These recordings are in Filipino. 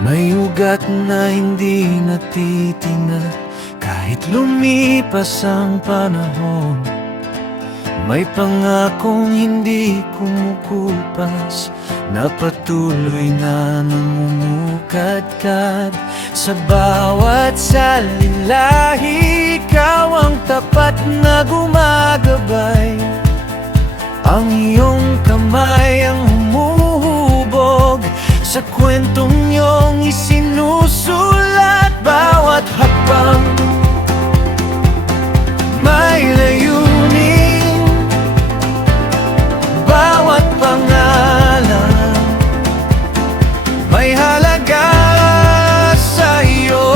May ugat na hindi natitinag kahit lumipas ang panahon. May pangakong hindi kumukupas na patuloy na namumukadkad. Sa bawat salinlahi, ikaw ang tapat na gumagabay. Ang iyong kamay ang humuhubog sa kwentong iyong isinusulat. Bawat hakbang may layunin, bawat pangalan may halaga sa iyo.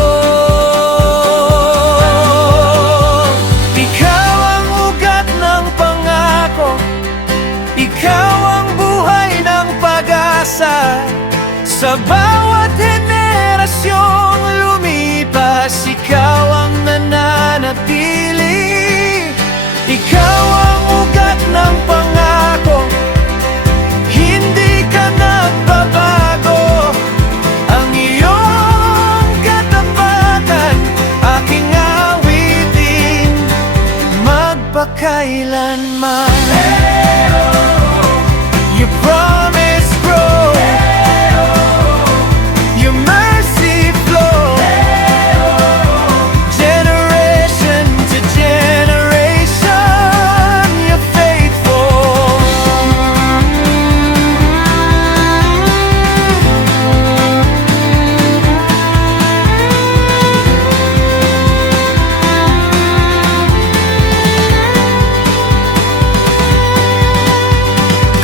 Ikaw ang ugat ng pangako, ikaw ang buhay ng pag-asa. Sa bawat henerasyong lumipas, ikaw ang nananatili. Ikaw ang ugat ng pangako, hindi ka nagbabago. Ang iyong katapatan, aking awitin magpakailanman. Your promise grows, your mercy flows, generation to generation, you're faithful.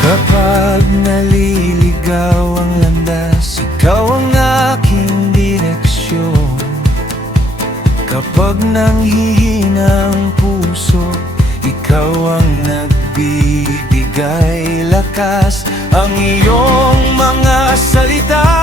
Kapag naliligaw ang landas, ikaw ang aking direksyon. Kapag nanghihina ang puso, ikaw ang nagbibigay lakas. Ang iyong mga salita